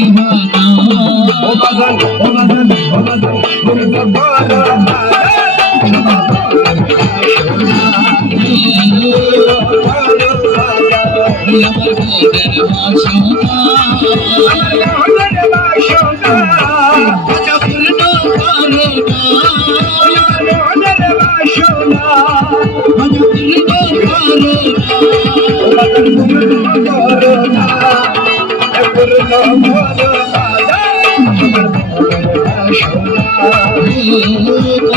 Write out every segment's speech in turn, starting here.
दीवाना ओ बादल ओ बादल ओ बादल मेरे जबाना আমার মনের বাসনা আমার বাসনা আচ্ছা পূর্ণ করো না আমার বাসনা আচ্ছা পূর্ণ করো না পূর্ণ করো রাজা সবার মনের বাসনা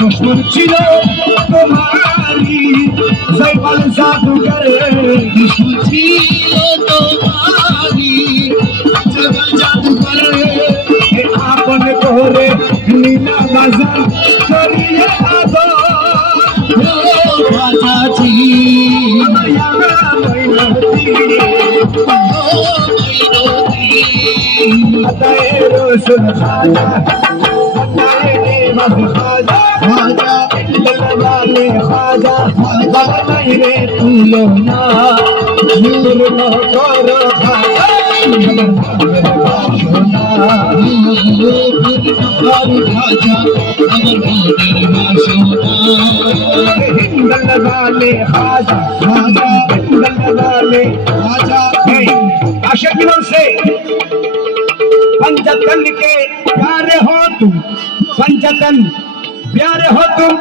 दुश्मन चिलो तुम्हारी जयपाल जादूगर दुश्मन चिलो तुम्हारी जयपाल जादूगर आपन कोरे नीला मजा करिए आदो राजा जी रसूल खाजा खाजा खाजा वाले खाजा बाबा रे तुलो ना नूर नो करो खाजा वाले खाजा खाजा वाले खाजा आशा की ओर से पंचतन के प्यारे हो तुम पंचतन प्यारे हो तुम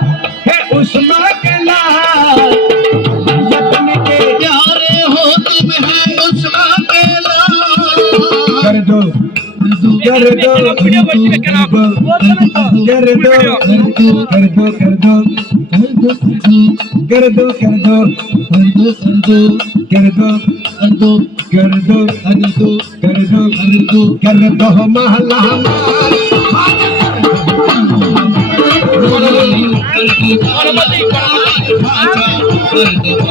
हे उस्मा के लाल पंचतन के प्यारे हो तुम है उस्मा के लाल कर दो कर दो कर दो कर दो कर दो कर दो कर दो कर दो कर दो कर दो कर दो महला कर दो